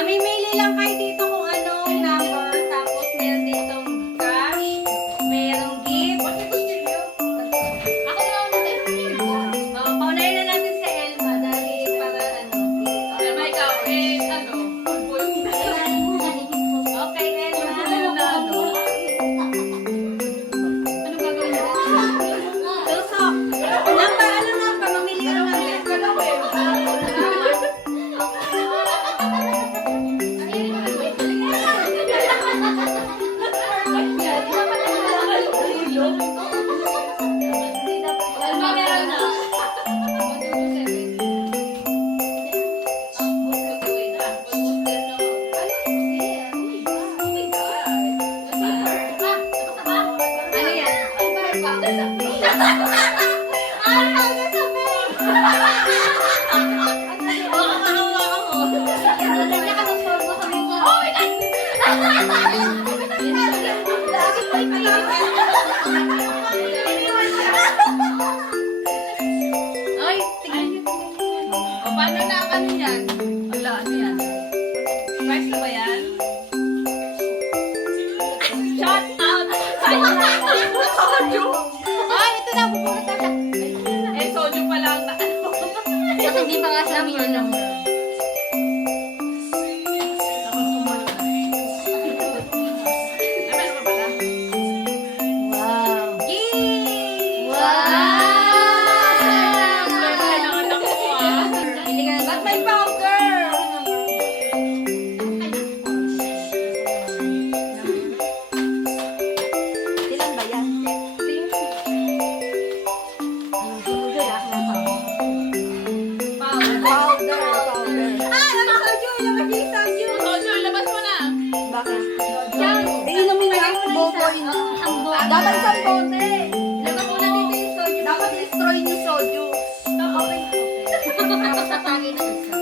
Mamimili lang kayo dito kung anong number. Tapos meron ditong cash. Merong gift. Ako na natin. Paunayin na natin si Elma dahil para ano. Elma, ikaw, ano? Okay, Elma. Ano gagawin mo? Tusok. Number, ano number? Mamili ka ng Elma, meron na. Ano yan? Ay, tingnan niyo. O, paano na ano yan? Wala, ano yan? Price na ba yan? Shut out! Soju! Ay, ito na, bubulot na siya. Eh, soju pa lang na ano. Kasi hindi pa nga sabi yung number. Meron pa pala? Wow! Yay! Kailangan lang ko ah. Pili ka na. Ba't may powder? Ilan ba yan? Powder. Powder. Ah, ano soju? Labas yung soju. Soju, labas mo na. Bakit? Iinumin niya. Boboy. Dapat sa bote. Labas mo na dito yung soju. Dapat destroy yung soju. Okay. Tatangin na isa.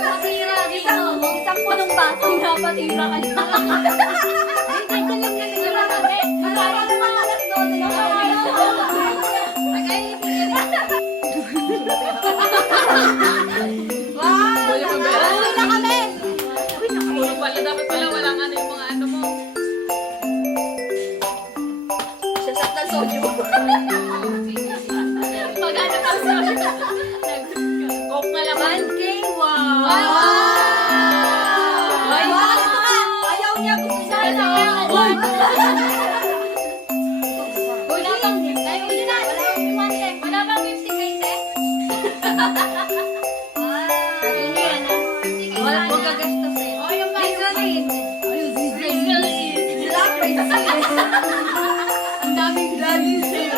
Patira dito. Isang punong baso. Patira ka dito. Wow! Uwi na kami! Puro pala, dapat pala walang ano yung mga ano mo. Sasat ng soju. Pag-ano ka soju. Coke na laman. 1K, wow! Wow! Wow! Ito ka! Ayaw niya, gusto niya. Uy! Wala bang gift? Ay, hindi na. Wala bang gift si Kaite? Hindi yan. Wala kong gagastos eh. Oh, yung Vaseline. Black Vaseline. Ang daming gladys eh.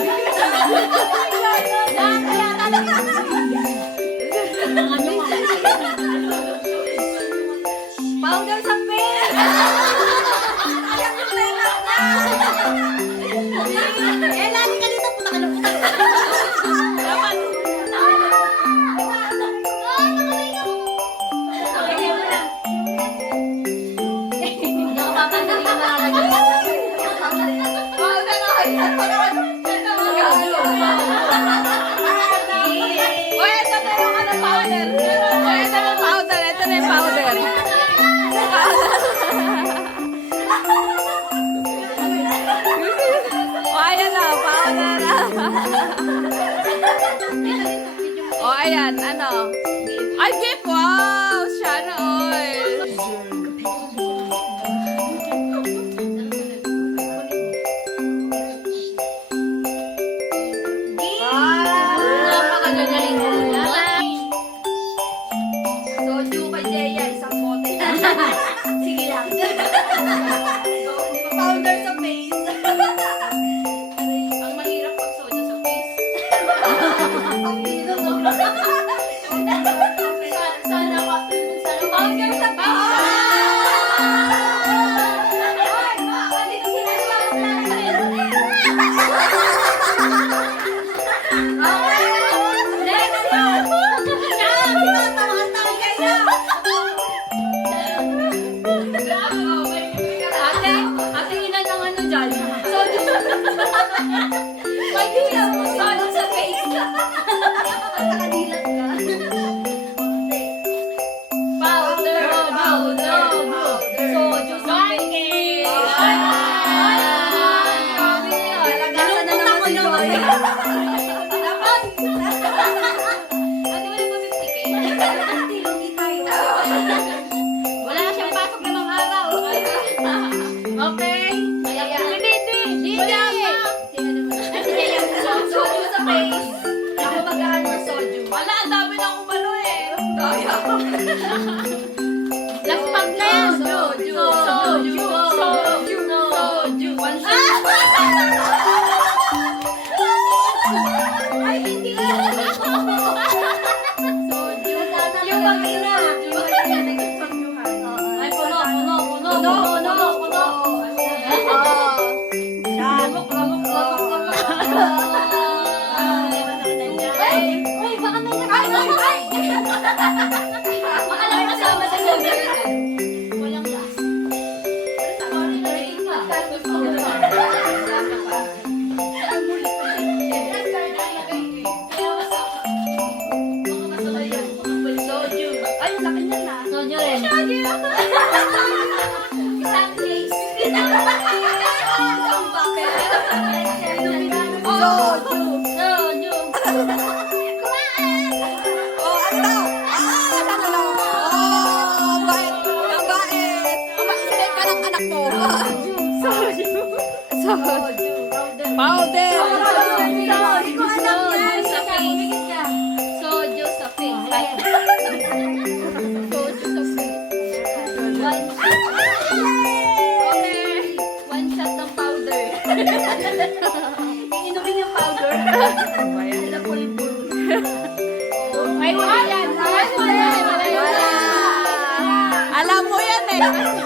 Powder sa pen! Ayaw yung pera na! Eh, lali ka dito. Puta ka na puta. Dapat. Powder na kayo. Uy, ito na yung ano powder. Uy, ito na yung powder. Ito na yung powder. O, ayan na, powder na. O, ayan, ano? Ay, gift! Wow! Sana oil. Napakagagaling mo. Soju kay Jeya, isang bote. Sige lang. Powder sa face. Ang mahirap pag soda sa face. Ang pino mo. Sana powder sa face. Ate, ilan ang ano dyan? Last pag na yan. Soju. Soju. Soju. Soju. One shot. Ay, hindi. Soju. Yung mag-ina. Ay, puno. Ay, baka may nakakain. Baka lang kasama sa soju. Walang last. Soju. Ay, laki niya na. Soju rin. Isang place. Isang papel. Soju. Soju. Oh, ano daw? Ano daw? Oh, bait. Ang bait. Kumain ka ng anak mo. Soju. Soju. Powder. Soju sa face. Soju sa face. Soju sa face. One shot ng powder. Iinumin yung powder. Sila pulbul. Ay, wala yan. Wala. Alam mo yan eh.